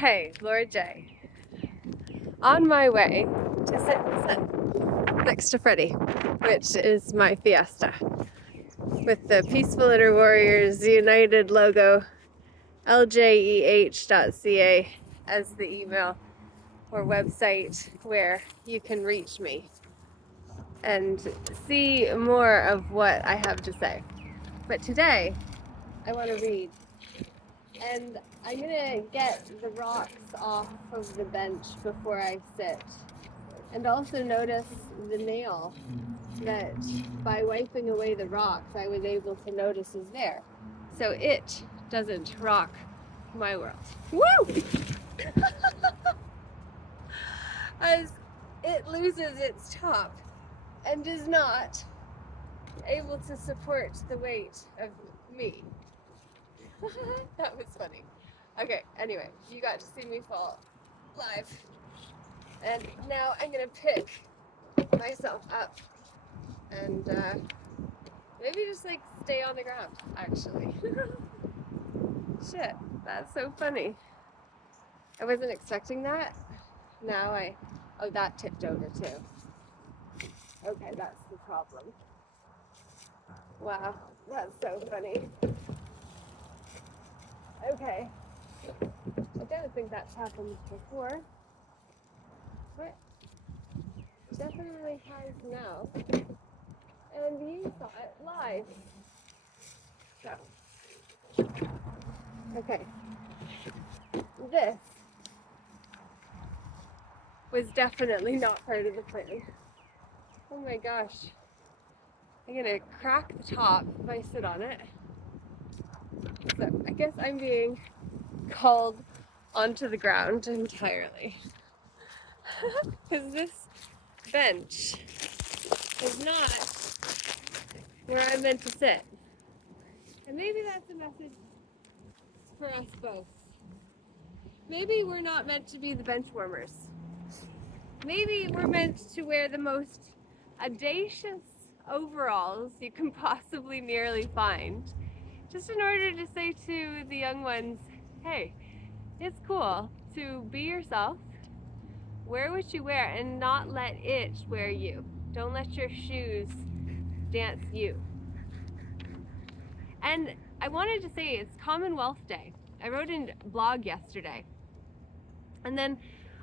Hey, Laura J. On my way to sit in the sun next to Freddie, which is my Fiesta, with the Peaceful Inner Warriors United logo, ljeh.ca as the email or website where you can reach me and see more of what I have to say. But today, I want to read. And I'm gonna get the rocks off of the bench before I sit. And also notice the nail that by wiping away the rocks, I was able to notice is there. So it doesn't rock my world. Woo! As it loses its top and is not able to support the weight of me. That was funny. Okay, anyway, you got to see me fall live. And now I'm gonna pick myself up and maybe just like stay on the ground, actually. Shit, that's so funny. I wasn't expecting that. Now oh, that tipped over too. Okay, that's the problem. Wow, that's so funny. Okay. I don't think that's happened before. But it definitely has now. And you saw it live. So, okay. This was definitely not part of the plan. Oh my gosh. I'm gonna crack the top if I sit on it. So I guess I'm being called onto the ground entirely. Because this bench is not where I'm meant to sit. And maybe that's a message for us both. Maybe we're not meant to be the bench warmers. Maybe we're meant to wear the most audacious overalls you can possibly nearly find, just in order to say to the young ones, hey, it's cool to be yourself, wear what you wear, and not let it wear you. Don't let your shoes dance you. And I wanted to say it's Commonwealth Day. I wrote in a blog yesterday. And then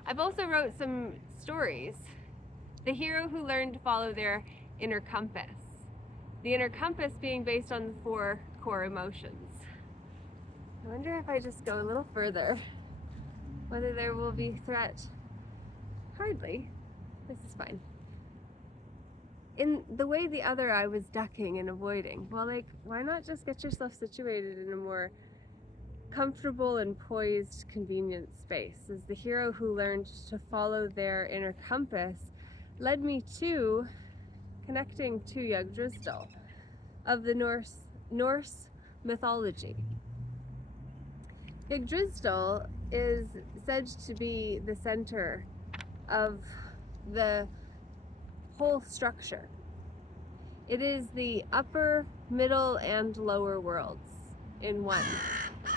I've also wrote some stories. The hero who learned to follow their inner compass. The inner compass being based on the 4 core emotions. I wonder if I just go a little further, whether there will be threat. Hardly. This is fine. In the way the other I was ducking and avoiding. Well, like, why not just get yourself situated in a more comfortable and poised, convenient space? As the hero who learned to follow their inner compass led me to connecting to Yggdrasil of the Norse mythology. Yggdrasil is said to be the center of the whole structure. It is the upper, middle, and lower worlds in one.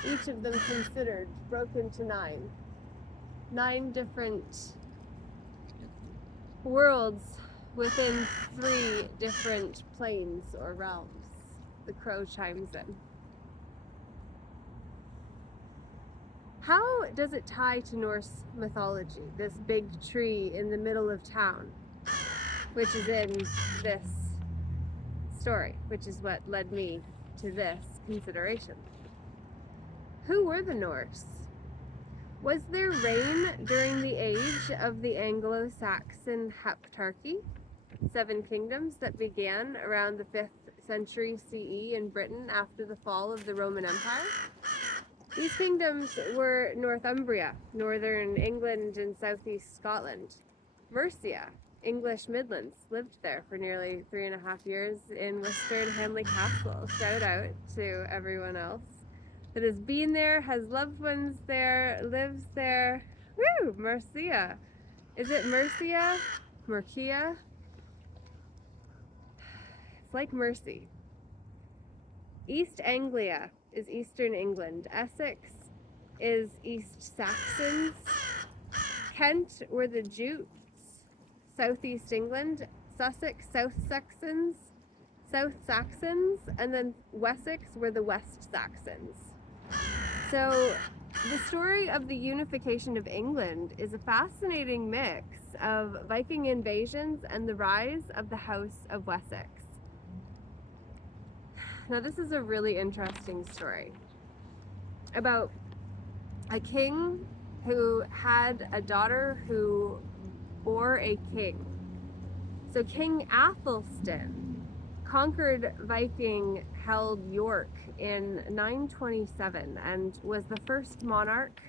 Each of them considered broken to 9. 9 different worlds within 3 different planes or realms. The crow chimes in. How does it tie to Norse mythology, this big tree in the middle of town, which is in this story, which is what led me to this consideration? Who were the Norse? Was there reign during the age of the Anglo-Saxon Heptarchy, 7 kingdoms that began around the 5th century CE in Britain after the fall of the Roman Empire? These kingdoms were Northumbria, northern England and southeast Scotland. Mercia, English Midlands, lived there for nearly 3.5 years in Worcester and Hamley Castle. Shout out to everyone else that has been there, has loved ones there, lives there. Woo! Mercia. Is it Mercia? Mercia? It's like Mercy. East Anglia is eastern England. Essex, is East Saxons. Kent were the Jutes, Southeast England. Sussex, South Saxons, and then Wessex were the West Saxons. So the story of the unification of England is a fascinating mix of Viking invasions and the rise of the House of Wessex. Now this is a really interesting story about a king who had a daughter who bore a king. So King Athelstan conquered Viking held York in 927 and was the first monarch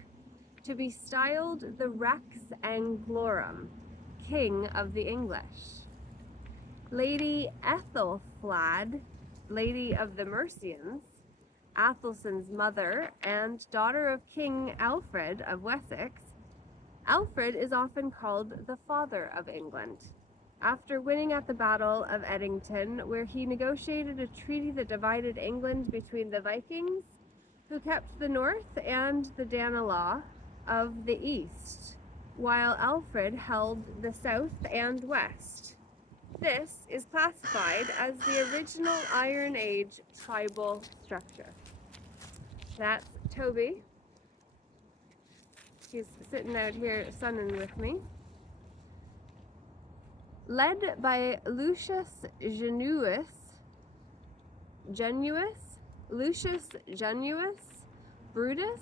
to be styled the Rex Anglorum, King of the English. Lady Ethelflad, Lady of the Mercians, Athelstan's mother and daughter of King Alfred of Wessex. Alfred is often called the Father of England, after winning at the Battle of Edington, where he negotiated a treaty that divided England between the Vikings, who kept the north, and the Danelaw of the east, while Alfred held the south and west. This is classified as the original Iron Age tribal structure. That's Toby. He's sitting out here sunning with me. Led by Lucius Genuus Brutus,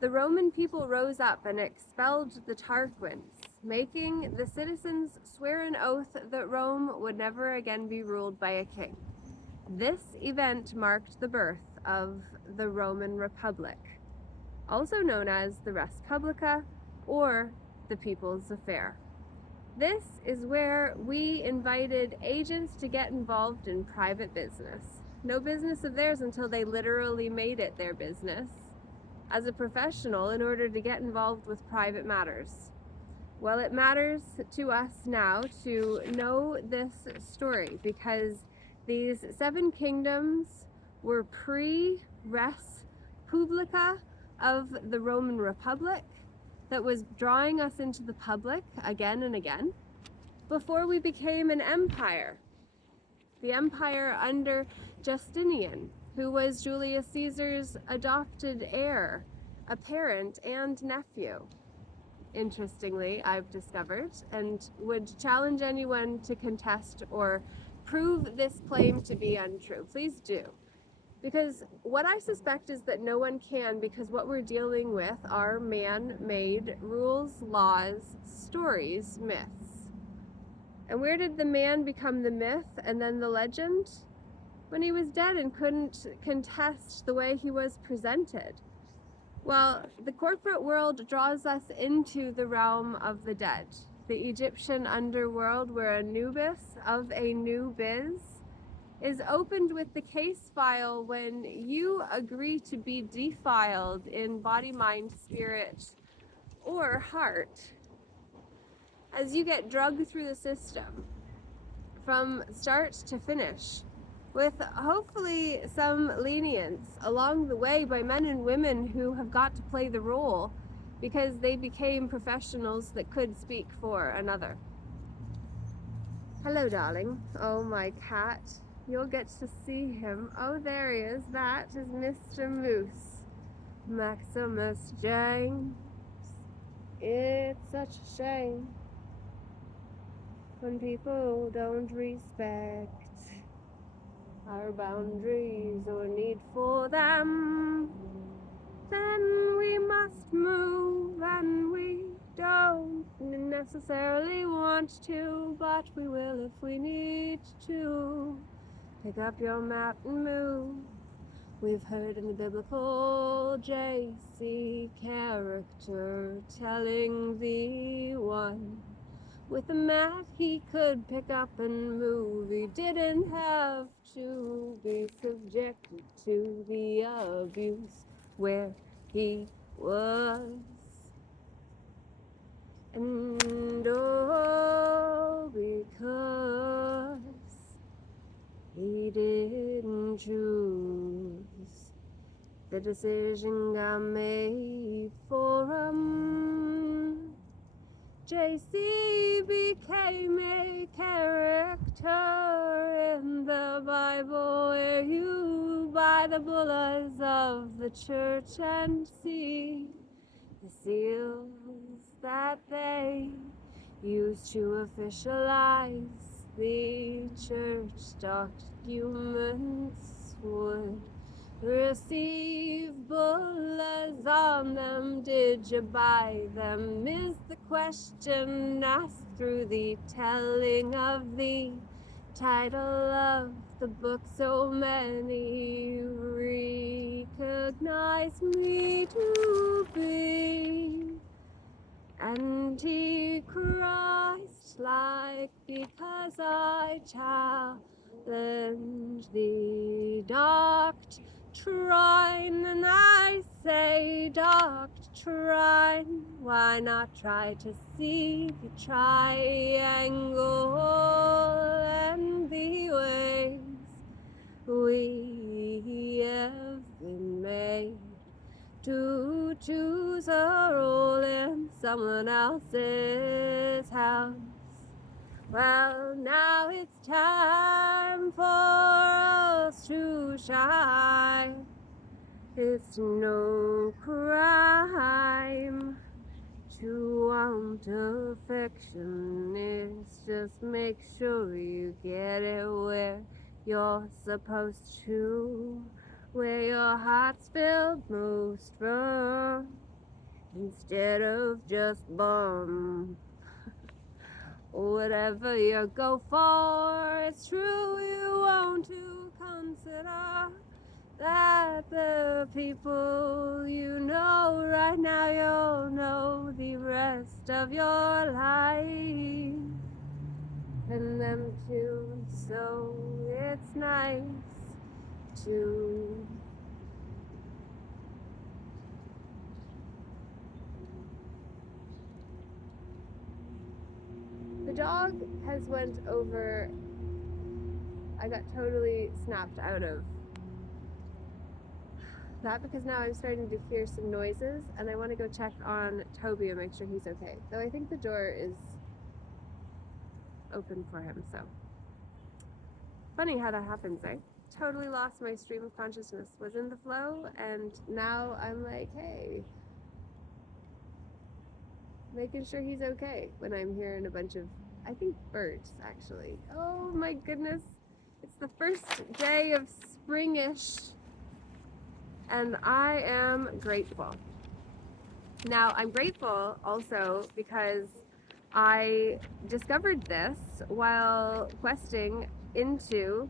the Roman people rose up and expelled the Tarquins, making the citizens swear an oath that Rome would never again be ruled by a king. This event marked the birth of the Roman Republic, also known as the Res Publica or the People's Affair. This is where we invited agents to get involved in private business. No business of theirs until they literally made it their business as a professional in order to get involved with private matters. Well, it matters to us now to know this story because these 7 kingdoms were pre-res publica of the Roman Republic that was drawing us into the public again and again before we became an empire. The empire under Justinian, who was Julius Caesar's adopted heir, a parent and nephew. Interestingly, I've discovered, and would challenge anyone to contest or prove this claim to be untrue. Please do. Because what I suspect is that no one can, because what we're dealing with are man-made rules, laws, stories, myths. And where did the man become the myth and then the legend? When he was dead and couldn't contest the way he was presented. Well, the corporate world draws us into the realm of the dead. The Egyptian underworld, where Anubis of Anubis is opened with the case file when you agree to be defiled in body, mind, spirit, or heart as you get drugged through the system from start to finish, with hopefully some lenience along the way by men and women who have got to play the role because they became professionals that could speak for another. Hello, darling. Oh, my cat. You'll get to see him. Oh, there he is. That is Mr. Moose. Maximus James. It's such a shame when people don't respect our boundaries or need for them. Then we must move, and we don't necessarily want to, but we will if we need to. Pick up your mat and move. We've heard in the biblical JC character telling the one with a mat he could pick up and move. He didn't have to be subjected to the abuse where he was. And oh, because he didn't choose the decision got made for 'em. JC became a character in the Bible where you buy the bullas of the church and see the seals that they use to officialize the church documents would receive bullas on them. Did you buy them? Is the question asked through the telling of the title of the book. So many recognize me to be Antichrist-like because I challenge the doctrine, and I say doctrine, why not try to see the triangle and the ways we have been made to choose a role in someone else's house. Well, now it's time for us to shine. It's no crime to want affection. It's just make sure you get it where you're supposed to, where your heart's filled most from, instead of just bum. Whatever you go for, it's true you want to consider that the people you know right now, you'll know the rest of your life, and them too. So it's nice to the dog has went over. I got totally snapped out of that because now I'm starting to hear some noises and I want to go check on Toby and make sure he's okay. Though I think the door is open for him, so. Funny how that happens, eh? Totally lost my stream of consciousness, was in the flow, and now I'm like, hey, making sure he's okay when I'm hearing a bunch of, I think, birds, actually. Oh my goodness. It's the first day of springish, and I am grateful. Now, I'm grateful also because I discovered this while questing into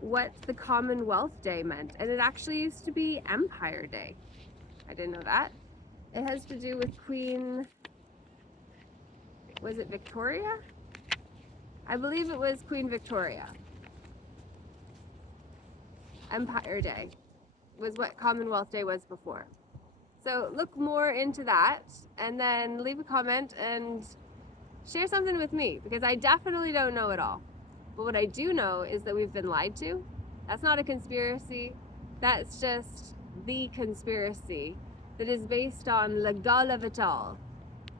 what the Commonwealth Day meant, and it actually used to be Empire Day. I didn't know that. It has to do with Queen, was it Victoria? I believe it was Queen Victoria. Empire Day was what Commonwealth Day was before. So look more into that and then leave a comment and share something with me, because I definitely don't know it all. But what I do know is that we've been lied to. That's not a conspiracy. That's just the conspiracy that is based on Le Gaul of it all,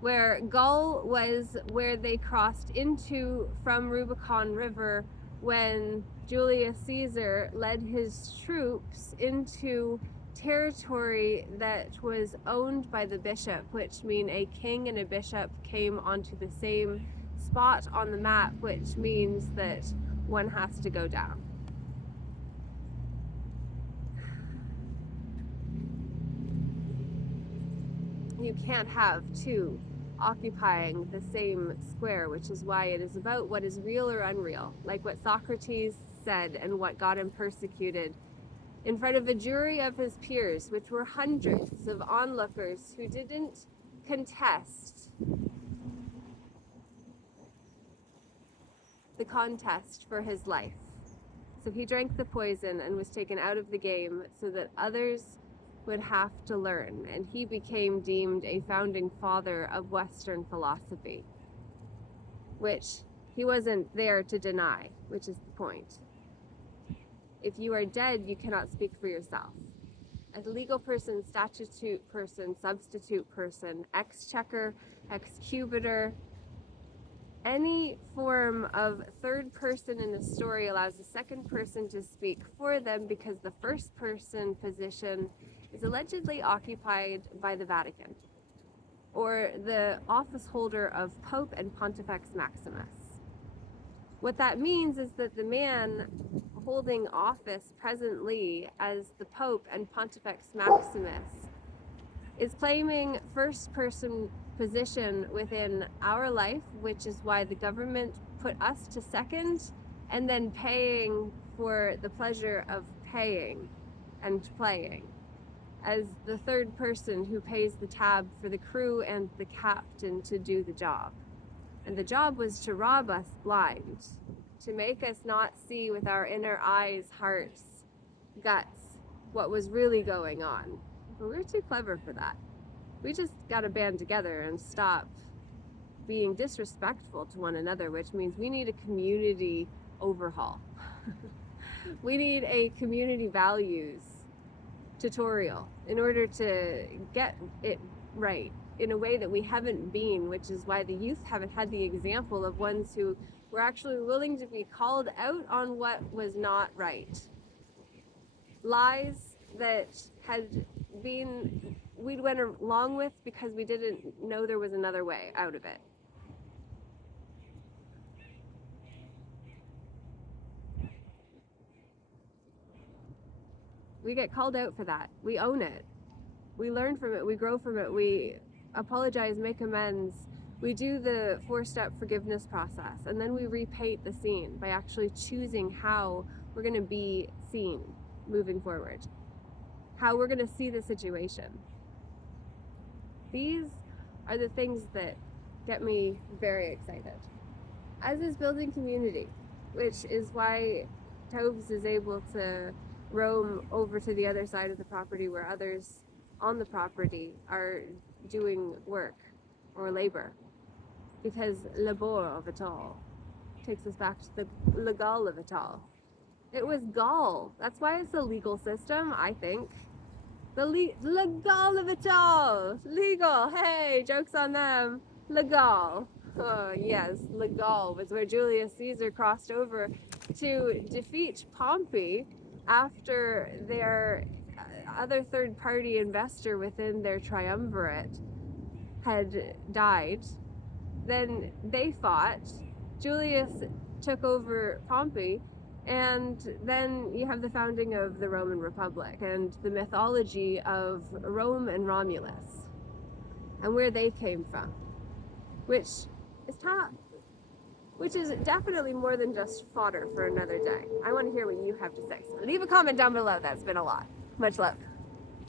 where Gaul was where they crossed into from Rubicon River when Julius Caesar led his troops into territory that was owned by the bishop, which means a king and a bishop came onto the same spot on the map, which means that one has to go down. You can't have two occupying the same square, which is why it is about what is real or unreal, like what Socrates said and what got him persecuted in front of a jury of his peers, which were hundreds of onlookers who didn't contest the contest for his life. So he drank the poison and was taken out of the game so that others would have to learn, and he became deemed a founding father of Western philosophy, which he wasn't there to deny, which is the point. If you are dead, you cannot speak for yourself. as legal person, statute person, substitute person, exchequer, executor. Any form of third person in a story allows the second person to speak for them because the first person position is allegedly occupied by the Vatican, or the office holder of Pope and Pontifex Maximus. What that means is that the man holding office presently as the Pope and Pontifex Maximus is claiming first person position within our life, which is why the government put us to second, and then paying for the pleasure of paying and playing as the third person who pays the tab for the crew and the captain to do the job. And the job was to rob us blind, to make us not see with our inner eyes, hearts, guts, what was really going on. But we're too clever for that. We just gotta band together and stop being disrespectful to one another, which means we need a community overhaul. We need a community values tutorial in order to get it right in a way that we haven't been, which is why the youth haven't had the example of ones who were actually willing to be called out on what was not right. Lies that had been, we went along with because we didn't know there was another way out of it. We get called out for that. We own it. We learn from it. We grow from it. We apologize, make amends. We do the 4-step forgiveness process, and then we repaint the scene by actually choosing how we're going to be seen moving forward, how we're going to see the situation. These are the things that get me very excited, as is building community, which is why Tobes is able to roam over to the other side of the property where others on the property are doing work or labor, because labor of it all takes us back to the legal of it all. It was Gaul. That's why it's a legal system, I think. The legal of it all. Legal. Hey, joke's on them. Legal. Oh, yes, legal was where Julius Caesar crossed over to defeat Pompey after their other third-party investor within their triumvirate had died. Then they fought. Julius took over Pompey, and then you have the founding of the Roman Republic and the mythology of Rome and Romulus and where they came from, which is definitely more than just fodder for another day. I want to hear what you have to say. So leave a comment down below. That's been a lot. Much love.